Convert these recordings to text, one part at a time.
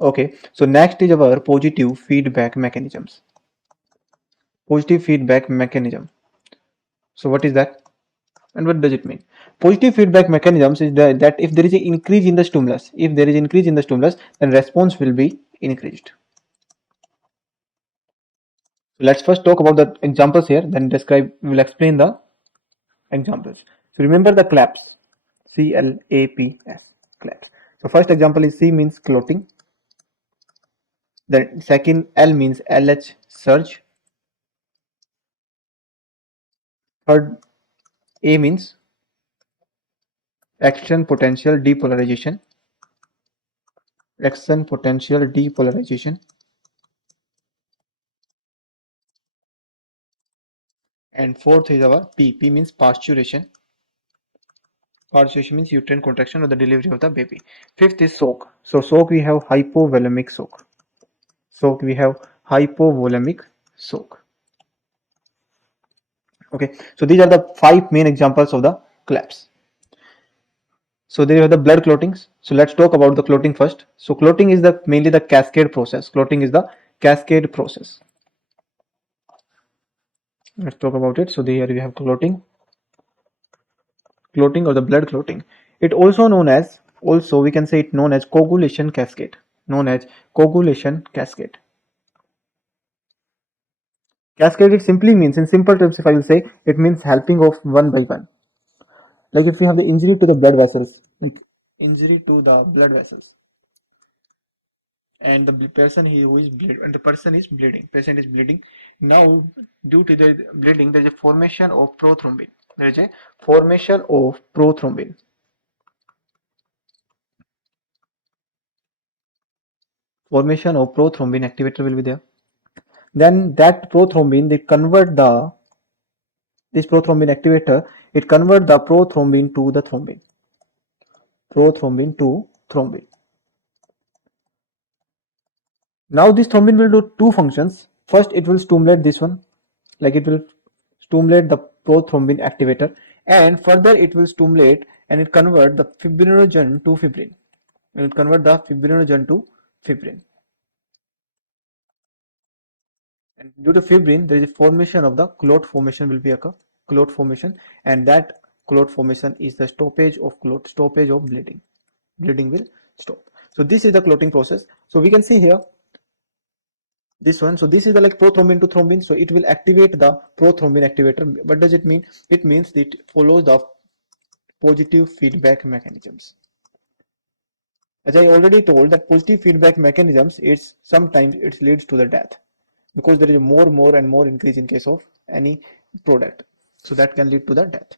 Okay, so next is our positive feedback mechanisms. Positive feedback mechanism. So what is that? And what does it mean? Positive feedback mechanisms is that if there is an increase in the stimulus, then response will be increased. So let's first talk about the examples here, then we'll explain the examples. So remember the claps, CLAPS, claps. So first example is C means clotting, then second L means LH, surge, third A means action potential depolarization, action potential depolarization, and fourth is our P means parturition. Parturition means uterine contraction or the delivery of the baby. Fifth is soak. So soak we have hypovolemic soak. Soak we have hypovolemic soak. Okay, so these are the 5 main examples of the collapse. So there you have the blood clottings. So let's talk about the clotting first. So clotting is the mainly the cascade process. Clotting is the cascade process. Let's talk about it. So here we have clotting or the blood clotting. It also we can say it known as coagulation cascade. Known as coagulation cascade. Cascade it simply means, in simple terms, if I will say, it means helping of one by one. Like if we have the injury to the blood vessels, like injury to the blood vessels, and the person who is bleed and the person is bleeding, patient is bleeding. Now, due to the bleeding, there is a formation of prothrombin. There is a formation of prothrombin. Formation of prothrombin activator will be there. Then that prothrombin, they convert the this prothrombin activator, it convert the prothrombin to the thrombin. Prothrombin to thrombin. Now this thrombin will do two functions. First, it will stimulate this one, like it will stimulate the prothrombin activator, and further it will stimulate and it convert the fibrinogen to fibrin. It will convert the fibrinogen to fibrin. And due to fibrin, there is a formation of the clot formation will be occur. Clot formation, and that clot formation is the stoppage of bleeding. Bleeding will stop. So this is the clotting process. So we can see here this one. So this is the like prothrombin to thrombin. So it will activate the prothrombin activator. What does it mean? It means that it follows the positive feedback mechanisms. As I already told, that positive feedback mechanisms, it's sometimes it leads to the death, because there is a more and more increase in case of any product. So that can lead to the death.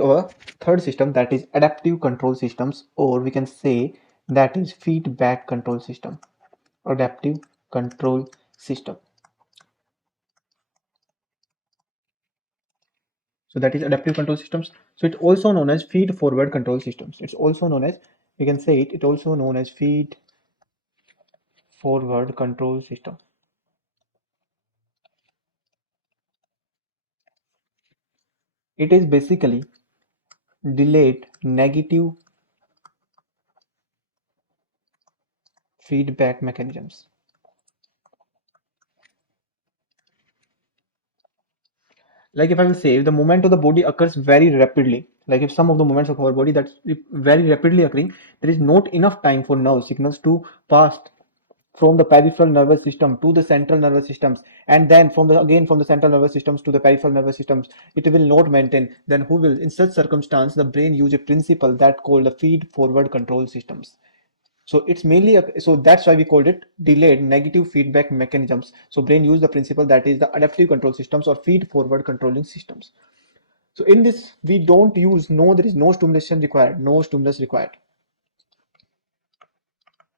our third system, that is adaptive control systems, or we can say that is feedback control system. Adaptive control system. So that is adaptive control systems. So it's also known as feed forward control systems. It's also known as, we can say it also known as feed forward control system. It is basically delayed negative feedback mechanisms. Like if I will say, if the movement of the body occurs very rapidly, like if some of the movements of our body that's very rapidly occurring, there is not enough time for nerve signals to pass from the peripheral nervous system to the central nervous systems, and then from the again from the central nervous systems to the peripheral nervous systems, it will not maintain. Then who will, in such circumstance, the brain use a principle that called the feed forward control systems. So it's mainly so that's why we called it delayed negative feedback mechanisms. So brain use the principle that is the adaptive control systems or feed forward controlling systems. So in this we don't use, no, there is no stimulation required, no stimulus required.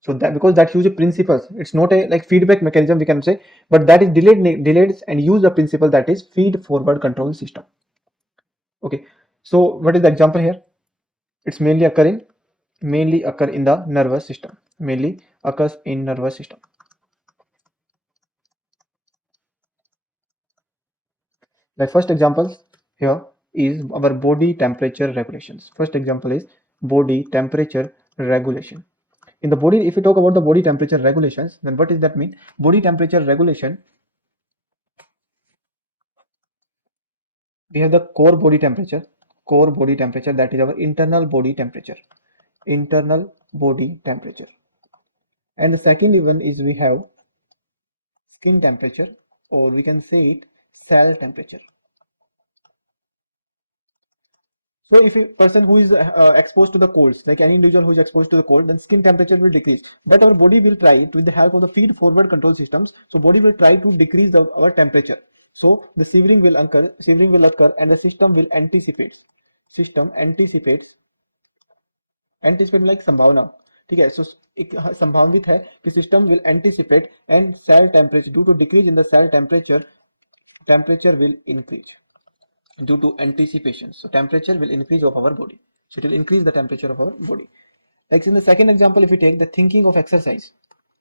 So that, because that use principles, it's not a like feedback mechanism we can say, but that is delayed and use the principle that is feed forward control system. Okay, so what is the example here? It's mainly occur in the nervous system, mainly occurs in nervous system. Like first examples here is our body temperature regulations. First example is body temperature regulation. In the body, if we talk about the body temperature regulations, then what does that mean? Body temperature regulation, we have the core body temperature. Core body temperature, that is our internal body temperature. Internal body temperature. And the second one is we have skin temperature, or we can say it cell temperature. So if a person who is exposed to the colds, like any individual who is exposed to the cold, then skin temperature will decrease. But our body will try it with the help of the feed forward control systems. So body will try to decrease our temperature. So the shivering will occur, and the system will anticipate. System anticipate like संभावना, ठीक है. So एक संभावित है कि system will anticipate and cell temperature, due to decrease in the cell temperature will increase due to anticipation. So temperature will increase of our body. So it will increase the temperature of our body. Like in the second example, if we take the thinking of exercise,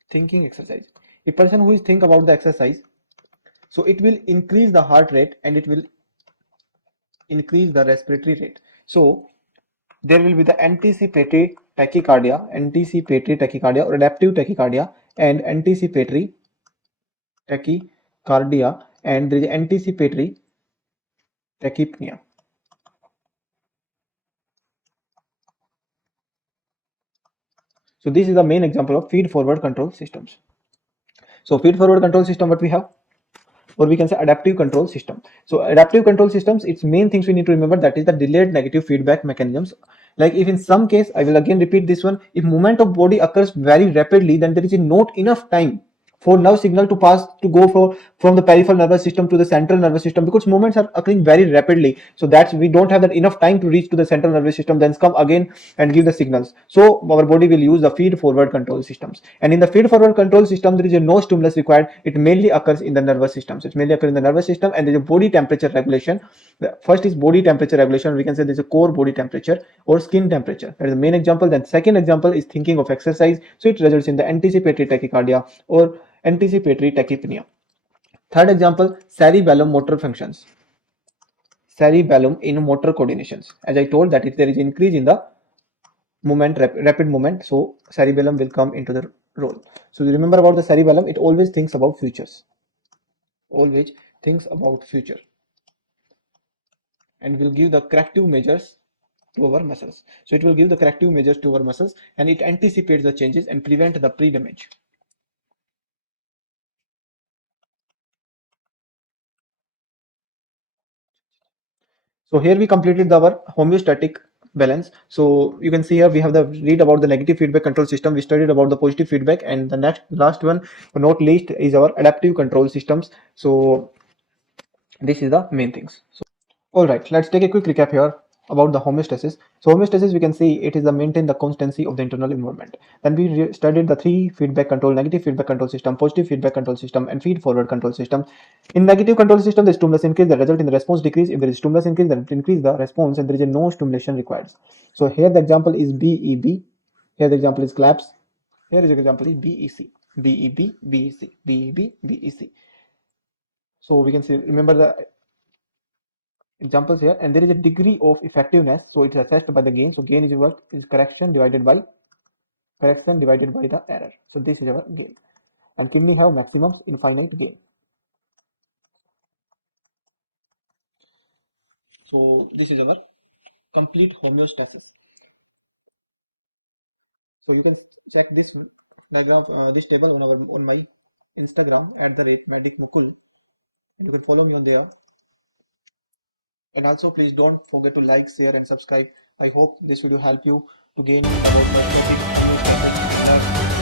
thinking exercise, a person who is think about the exercise, so it will increase the heart rate and it will increase the respiratory rate. So there will be the anticipatory tachycardia or adaptive tachycardia and anticipatory tachycardia, and there is anticipatory tachypnea. So this is the main example of feed forward control systems. So feed forward control system, what we have, or we can say adaptive control system. So adaptive control systems, its main things we need to remember, that is the delayed negative feedback mechanisms. Like if in some case, I will again repeat this one, if movement of body occurs very rapidly, then there is not enough time for nerve signal to pass to go from the peripheral nervous system to the central nervous system, because movements are occurring very rapidly. So that's, we don't have that enough time to reach to the central nervous system, then come again and give the signals. So our body will use the feed forward control systems, and in the feed forward control system there is no stimulus required. It mainly occurs in the nervous system. So it mainly occurs in the nervous system, and there is a body temperature regulation. The first is body temperature regulation, we can say there is a core body temperature or skin temperature, that is the main example. Then second example is thinking of exercise, so it results in the anticipatory tachycardia or anticipatory tachypnea. Third example, cerebellum motor functions. Cerebellum in motor coordinations. As I told, that if there is increase in the movement, rapid movement, so cerebellum will come into the role. So remember about the cerebellum, it always thinks about futures. Always thinks about future, and will give the corrective measures to our muscles. So it will give the corrective measures to our muscles, and it anticipates the changes and prevent the pre-damage. So here we completed our homeostatic balance. So you can see here we have the read about the negative feedback control system. We studied about the positive feedback, and the last one, but not least, is our adaptive control systems. So this is the main things. So all right, let's take a quick recap here. about the homeostasis. So homeostasis, we can see it is the maintain the constancy of the internal environment. Then we studied the three feedback control: negative feedback control system, positive feedback control system, and feed forward control system. In negative control system, the stimulus increase, the result in the response decrease. If there is stimulus increase, then it increase the response, and there is a no stimulation required. So here the example is BEB. Here the example is collapse. Here is the example is BEC. BEB, BEC, BEB, BEC. So we can see, remember the examples here, and there is a degree of effectiveness, so it's assessed by the gain. So gain is what is correction divided by the error. So this is our gain, and kidney have maximums infinite gain. So this is our complete homeostasis. So you can check this diagram, this table on my Instagram @medicmukul, and you can follow me on there. And also please don't forget to like, share, and subscribe. I hope this video help you to gain about the topic homeostasis and learn